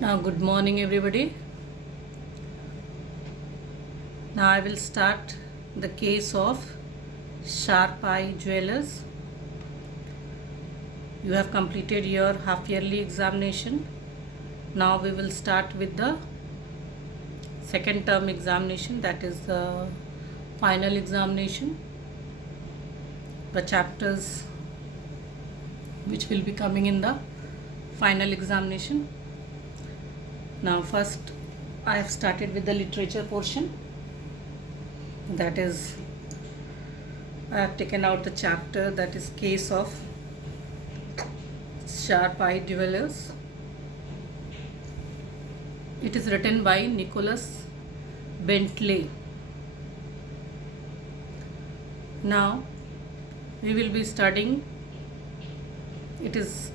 Now, good morning, everybody. Now, I will start the case of Sharp Eye Jewelers. You have completed your half yearly examination. Now, we will start with the second term examination, that is the final examination. The chapters which will be coming in the final examination. Now, first, I have started with the literature portion. That is, I have taken out the chapter that is Case of Sharp Eye Dwellers. It is written by Nicholas Bentley. Now we will be studying, it is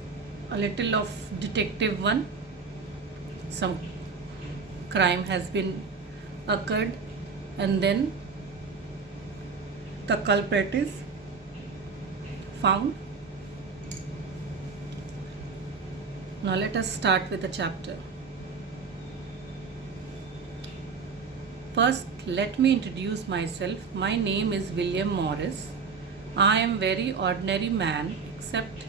a little of detective one. Some crime has been occurred and then the culprit is found. Now let us start with the chapter. First, let me introduce myself. My name is William Morris. I am very ordinary man, except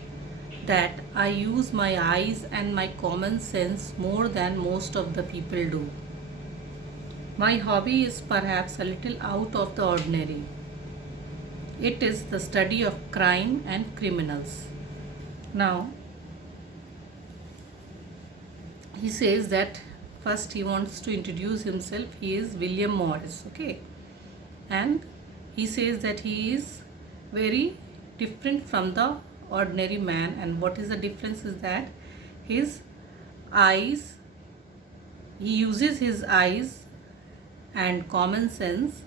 that I use my eyes and my common sense more than most of the people do. My hobby is perhaps a little out of the ordinary. It is the study of crime and criminals. Now, he says that first he wants to introduce himself. He is William Morris, okay? And he says that he is very different from the ordinary man. And what is the difference is that his eyes, he uses his eyes and common sense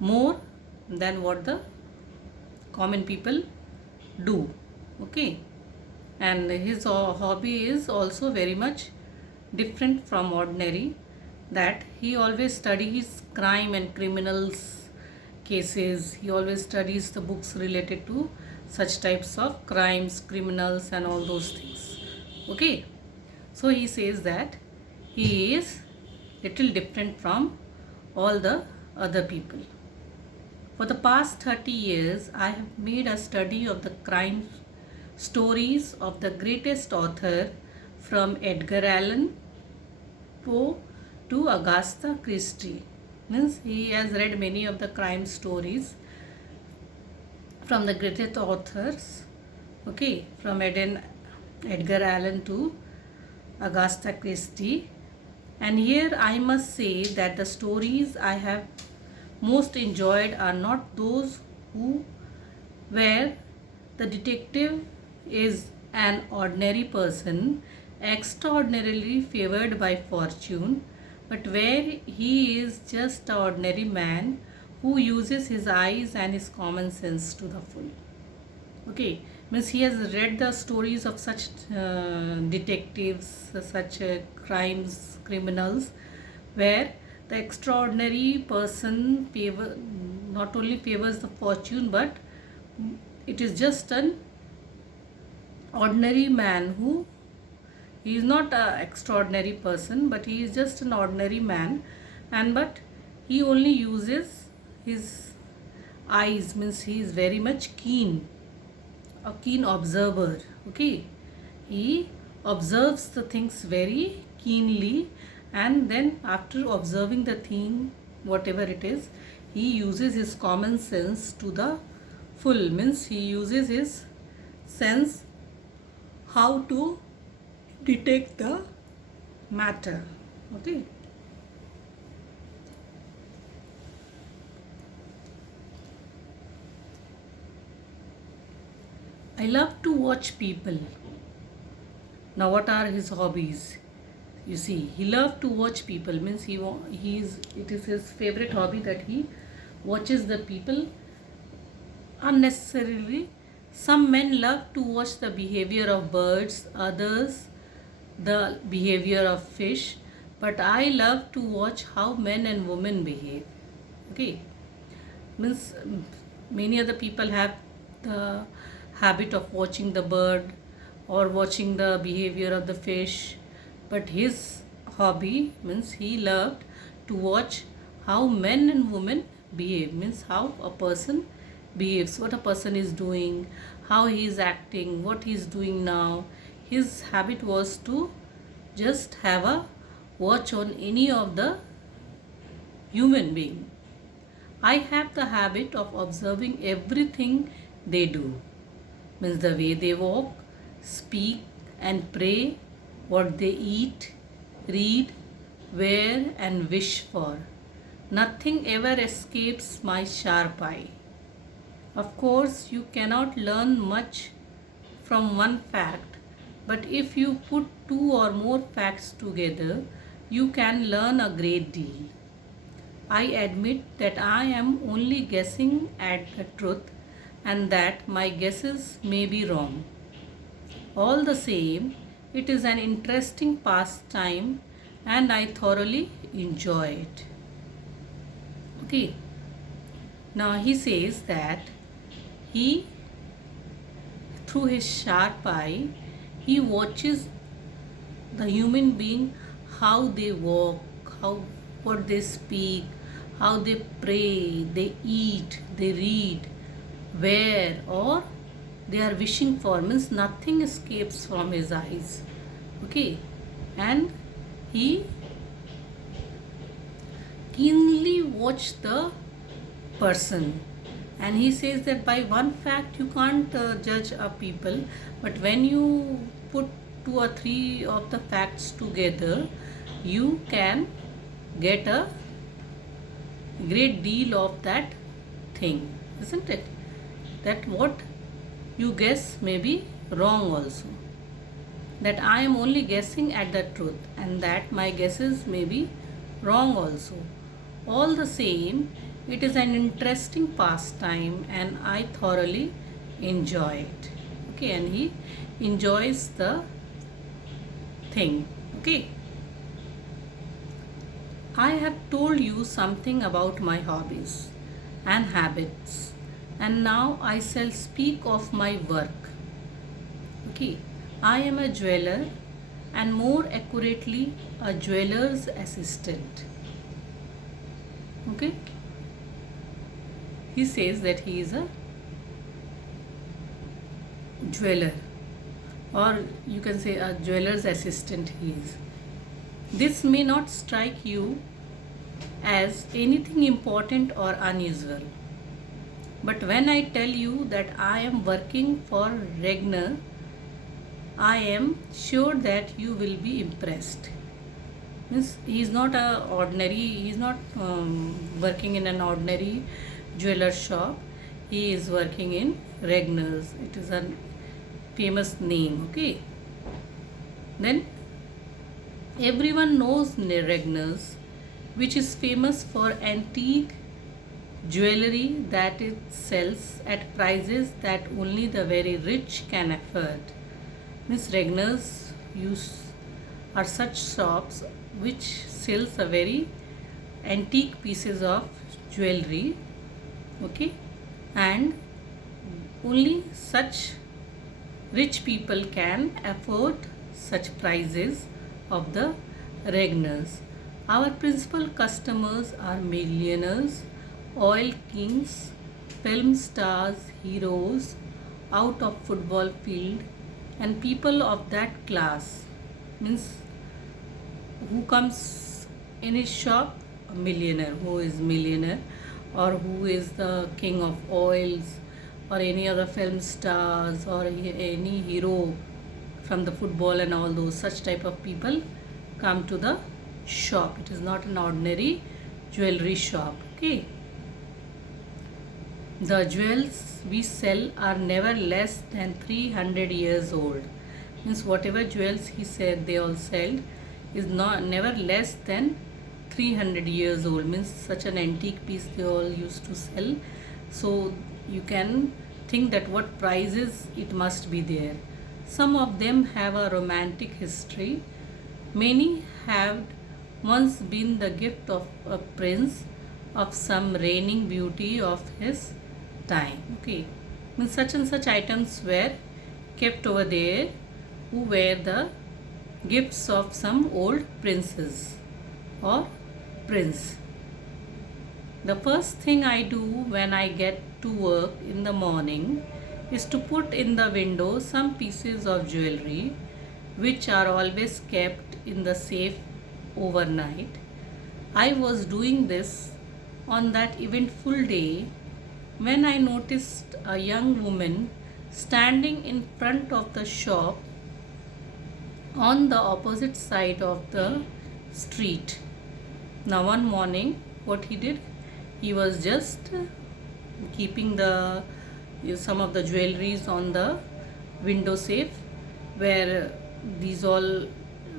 more than what the common people do, okay? And his hobby is also very much different from ordinary, that he always studies crime and criminals cases. He always studies the books related to such types of crimes, criminals and all those things, okay? So he says that he is little different from all the other people. For the past 30 years, I have made a study of the crime stories of the greatest author, from Edgar Allan Poe to Agatha Christie. Means he has read many of the crime stories from the greatest authors, okay, from Edgar Allan to Agatha Christie. And here I must say that the stories I have most enjoyed are not those where the detective is an ordinary person extraordinarily favored by fortune, but where he is just an ordinary man who uses his eyes and his common sense to the full. Okay, means he has read the stories of such detectives, such crimes, criminals, where the extraordinary person not only favors the fortune, but it is just an ordinary man who, he is not an extraordinary person, but he is just an ordinary man, and but he only uses his eyes. Means he is very much keen, a keen observer, okay? He observes the things very keenly, and then after observing the thing, whatever it is, he uses his common sense to the full. Means he uses his sense how to detect the matter, okay? I love to watch people. Now, what are his hobbies? You see, he loves to watch people. Means it is his favorite hobby that he watches the people unnecessarily. Some men love to watch the behavior of birds, others the behavior of fish, but I love to watch how men and women behave, okay? Means many other people have the habit of watching the bird or watching the behavior of the fish, but his hobby means he loved to watch how men and women behave, means how a person behaves, what a person is doing, how he is acting, what he is doing now. His habit was to just have a watch on any of the human being. I have the habit of observing everything they do, means the way they walk, speak, and pray, what they eat, read, wear, and wish for. Nothing ever escapes my sharp eye. Of course, you cannot learn much from one fact, but if you put two or more facts together, you can learn a great deal. I admit that I am only guessing at the truth and that my guesses may be wrong. All the same, it is an interesting pastime and I thoroughly enjoy it. Okay. Now he says that he, through his sharp eye, he watches the human being, how they walk, how what they speak, how they pray, they eat, they read, where, or they are wishing for, means nothing escapes from his eyes. Okay, and he keenly watch the person, and he says that by one fact you can't judge a people, but when you put two or three of the facts together, you can get a great deal of that thing, isn't it? That what you guess may be wrong also. That I am only guessing at the truth and that my guesses may be wrong also. All the same, it is an interesting pastime and I thoroughly enjoy it. Okay, and he enjoys the thing. Okay. I have told you something about my hobbies and habits, and now I shall speak of my work. Okay, I am a jeweler, and more accurately, a jeweler's assistant. Okay, he says that he is a jeweler, or you can say a jeweler's assistant he is. This may not strike you as anything important or unusual, but when I tell you that I am working for Regner, I am sure that you will be impressed. Means he is not working in an ordinary jeweler shop. He is working in Regner's. It is a famous name. Okay. Then everyone knows Regner's, which is famous for antique jewelry that it sells at prices that only the very rich can afford. Miss Regner's are such shops which sells a very antique pieces of jewelry. Okay, and only such rich people can afford such prices of the Regner's. Our principal customers are millionaires, oil kings, film stars, heroes out of football field, and people of that class. Means who comes in his shop? A millionaire. Who is millionaire, or who is the king of oils, or any other film stars, or any hero from the football and all those such type of people come to the shop. It is not an ordinary jewelry shop. Okay. The jewels we sell are never less than 300 years old. Means whatever jewels he said they all sell is not never less than 300 years old. Means such an antique piece they all used to sell. So you can think that what prices it must be there. Some of them have a romantic history. Many have once been the gift of a prince of some reigning beauty of his time. Okay, means such and such items were kept over there who were the gifts of some old princes or prince. The first thing I do when I get to work in the morning is to put in the window some pieces of jewelry which are always kept in the safe overnight. I was doing this on that eventful day when I noticed a young woman standing in front of the shop on the opposite side of the street. Now, one morning, what he did, he was just keeping the some of the jewelries on the window safe where these all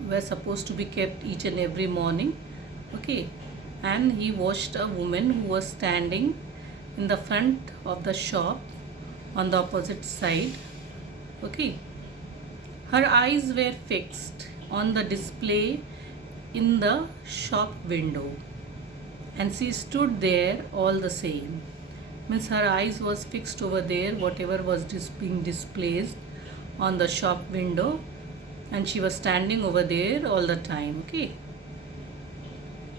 were supposed to be kept each and every morning. Okay, and he watched a woman who was standing in the front of the shop on the opposite side. Okay, her eyes were fixed on the display in the shop window, and she stood there all the same. Means her eyes was fixed over there, whatever was being displayed on the shop window, and she was standing over there all the time. Okay,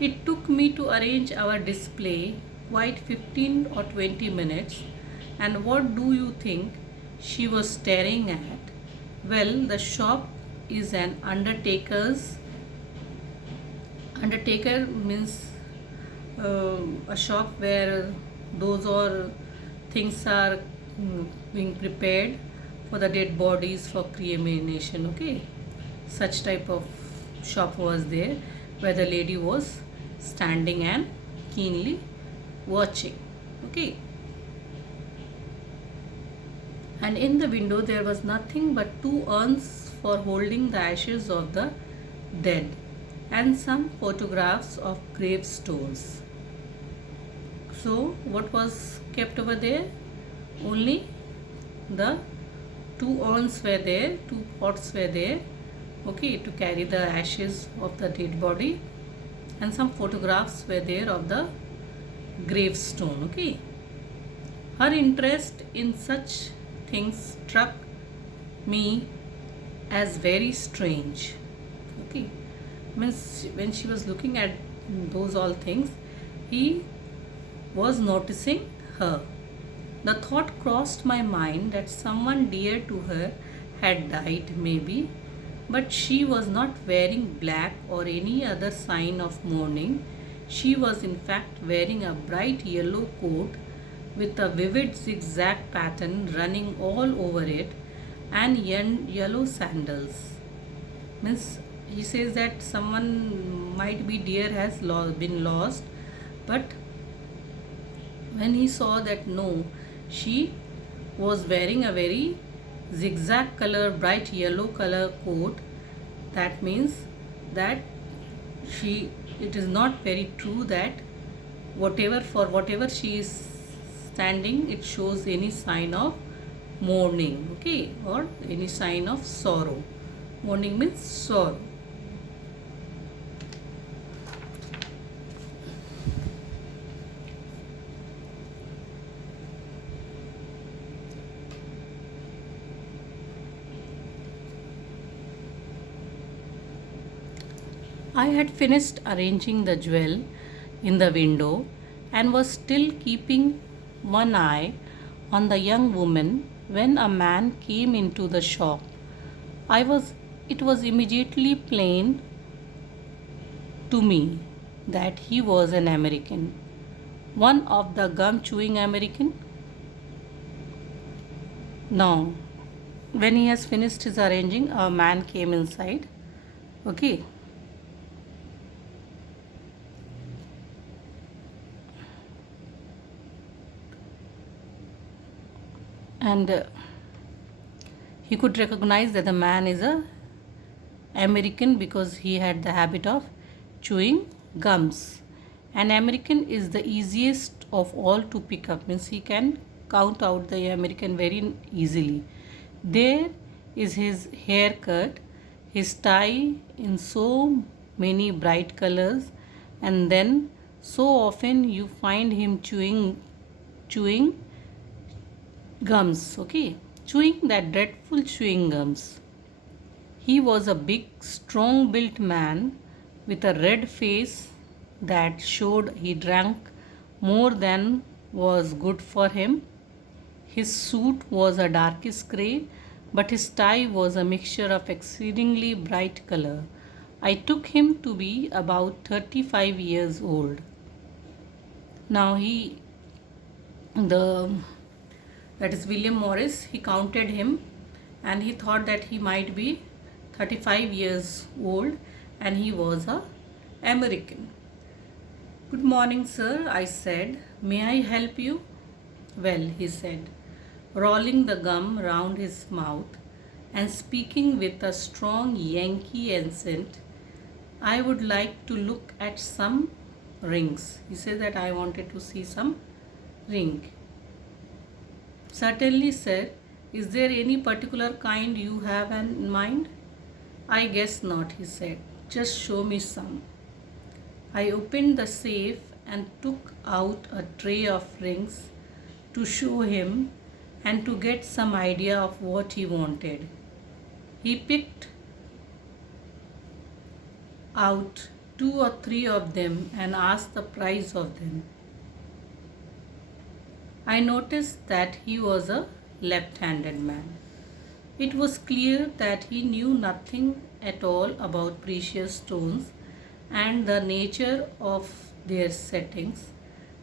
it took me to arrange our display quite 15 or 20 minutes, and what do you think she was staring at? Well, the shop is an undertaker means a shop where those or things are being prepared for the dead bodies for cremation. Okay, such type of shop was there where the lady was standing and keenly watching. Okay, and in the window there was nothing but two urns for holding the ashes of the dead and some photographs of gravestones. So, what was kept over there? Only the two urns were there, two pots were there, okay, to carry the ashes of the dead body, and some photographs were there of the gravestone. Okay, her interest in such things struck me as very strange. Okay, means when she was looking at those all things, he was noticing her. The thought crossed my mind that someone dear to her had died, maybe, but she was not wearing black or any other sign of mourning. She was in fact wearing a bright yellow coat with a vivid zigzag pattern running all over it and yellow sandals. Means he says that someone might be dear has been lost, but when he saw that no, she was wearing a very zigzag color, bright yellow color coat, that means that it is not very true that whatever she is standing, it shows any sign of mourning. Okay, or any sign of sorrow. Mourning means sorrow. I had finished arranging the jewel in the window and was still keeping one eye on the young woman when a man came into the shop. It was immediately plain to me that he was an American, one of the gum chewing American. Now, when he has finished his arranging, a man came inside. Okay, and he could recognize that the man is a American because he had the habit of chewing gums. An American is the easiest of all to pick up, means he can count out the American very easily. There is his haircut, his tie in so many bright colors, and then so often you find him chewing gums. Okay, chewing that dreadful chewing gums. He was a big, strong built man with a red face that showed he drank more than was good for him. His suit was a darkish grey, but his tie was a mixture of exceedingly bright color. I took him to be about 35 years old. Now the that is William Morris, he counted him and he thought that he might be 35 years old and he was a American. Good morning, sir, I said. May I help you? Well, he said, rolling the gum round his mouth and speaking with a strong Yankee accent, I would like to look at some rings. He said that I wanted to see some ring. Certainly, sir. Is there any particular kind you have in mind? I guess not, he said. Just show me some. I opened the safe and took out a tray of rings to show him and to get some idea of what he wanted. He picked out 2 or 3 of them and asked the price of them. I noticed that he was a left-handed man. It was clear that he knew nothing at all about precious stones and the nature of their settings.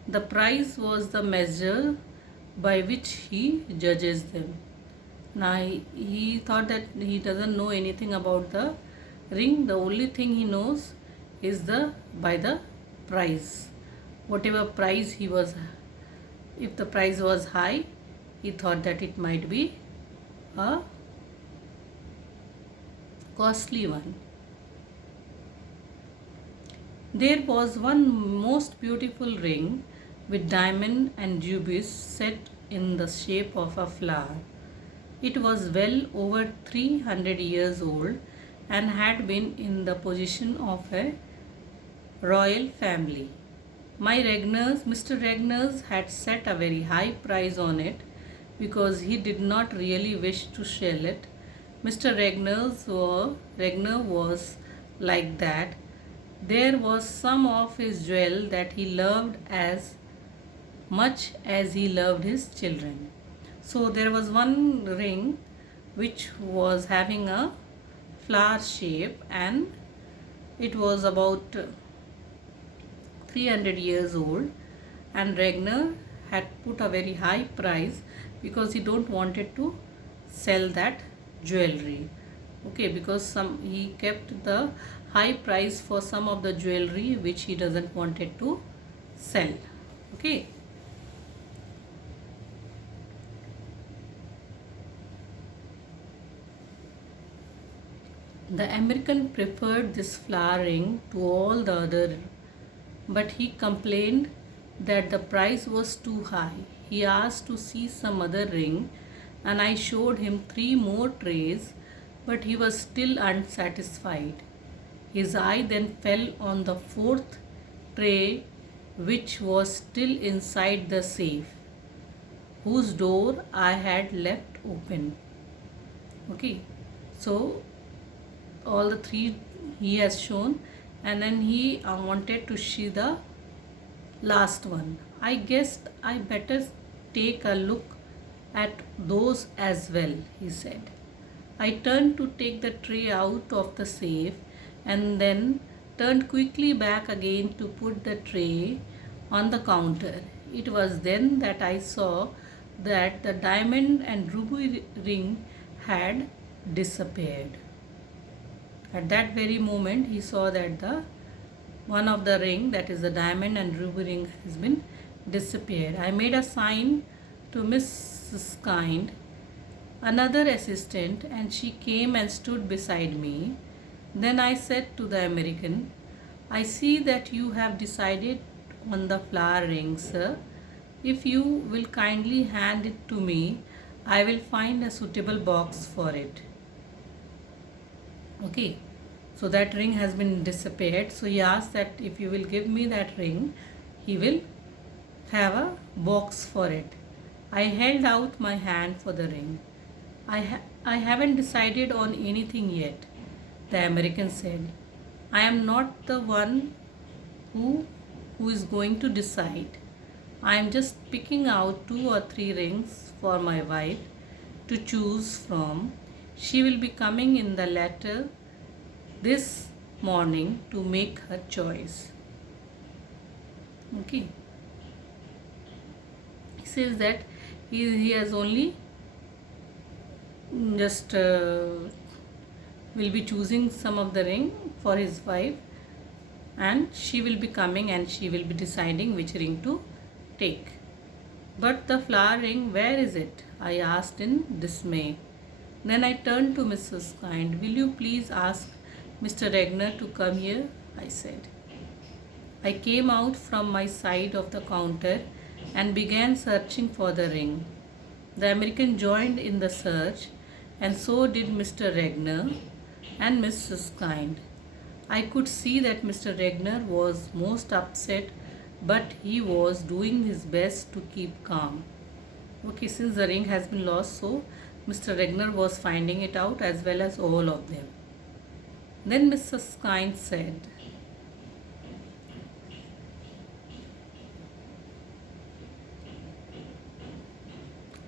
The price was the measure by which he judges them. Now he thought that he doesn't know anything about the ring. The only thing he knows is by the price. Whatever price he was, if the price was high, he thought that it might be a costly one. There was one most beautiful ring with diamond and rubies set in the shape of a flower. It was well over 300 years old and had been in the possession of a royal family. Mr. Regners had set a very high price on it because he did not really wish to sell it. Mr. Regner was like that. There was some of his jewel that he loved as much as he loved his children. So there was one ring which was having a flower shape and it was about 300 years old, and Regner had put a very high price because he don't wanted to sell that jewelry. Okay, because he kept the high price for some of the jewelry which he doesn't wanted to sell. Okay. The American preferred this flower ring to all the other, but he complained that the price was too high. He asked to see some other ring and I showed him 3 more trays, but he was still unsatisfied. His eye then fell on the 4th tray, which was still inside the safe, whose door I had left open. Okay, so all the 3 he has shown, and then he wanted to see the last one. I guessed I better take a look at those as well, he said. I turned to take the tray out of the safe and then turned quickly back again to put the tray on the counter. It was then that I saw that the diamond and ruby ring had disappeared. At that very moment, he saw that the one of the ring, that is the diamond and ruby ring, has been disappeared. I made a sign to Mrs. Kind, another assistant, and she came and stood beside me. Then I said to the American, I see that you have decided on the flower ring, sir. If you will kindly hand it to me, I will find a suitable box for it. Okay, so that ring has been disappeared. So he asked that if you will give me that ring, he will have a box for it. I held out my hand for the ring. I haven't decided on anything yet. The American said, I am not the one who is going to decide. I am just picking out 2 or 3 rings for my wife to choose from. She will be coming in the latter this morning to make her choice. Okay. He says that he has only just will be choosing some of the ring for his wife, and she will be coming and she will be deciding which ring to take. But the flower ring, where is it? I asked in dismay. Then I turned to Mrs. Kind. Will you please ask Mr. Regner to come here? I said. I came out from my side of the counter and began searching for the ring. The American joined in the search, and so did Mr. Regner and Mrs. Kind. I could see that Mr. Regner was most upset, but he was doing his best to keep calm. Okay, since the ring has been lost, so Mr. Regner was finding it out as well as all of them. Then Mrs. Kind said,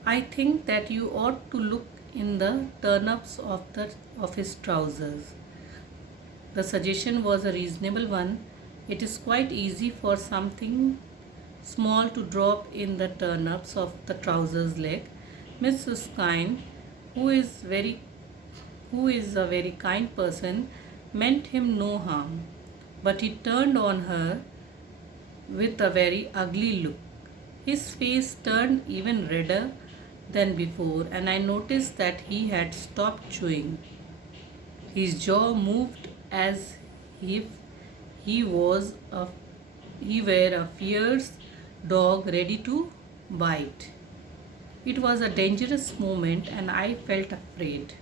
I think that you ought to look in the turn-ups of his trousers. The suggestion was a reasonable one. It is quite easy for something small to drop in the turn-ups of the trousers leg. Mrs. Kind, who is a very kind person, meant him no harm, but he turned on her with a very ugly look. His face turned even redder than before, and I noticed that he had stopped chewing. His jaw moved as if he were a fierce dog ready to bite. It was a dangerous moment, and I felt afraid.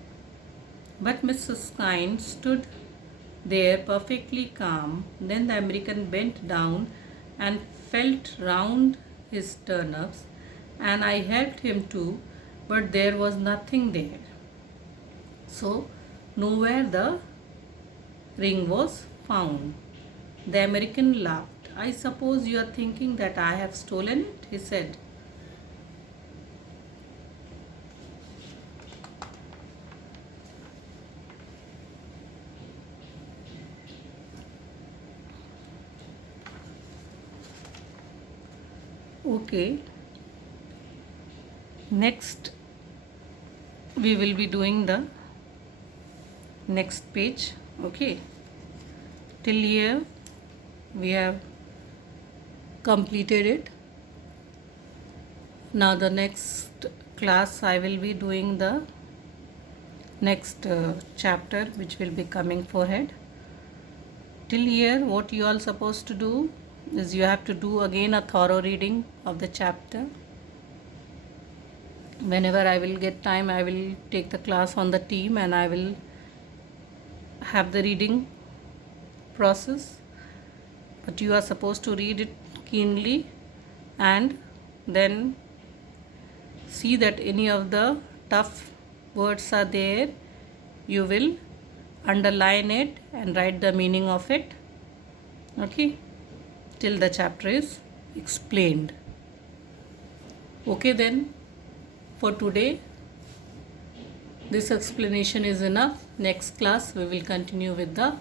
But Mrs. Kind stood there perfectly calm. Then the American bent down and felt round his turnips, and I helped him too, but there was nothing there. So, nowhere the ring was found. The American laughed. I suppose you are thinking that I have stolen it, he said. Okay. Next, we will be doing the next page. Okay. Till here, we have completed it. Now the next class I will be doing the next chapter which will be coming forward. Till here what you all supposed to do is you have to do again a thorough reading of the chapter. Whenever I will get time, I will take the class on the team and I will have the reading process. But you are supposed to read it keenly and then see that any of the tough words are there. You will underline it and write the meaning of it. Okay, till the chapter is explained. Okay, then for today this explanation is enough. Next class we will continue with the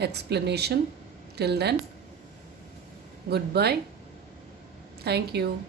explanation. Till then, goodbye. Thank you.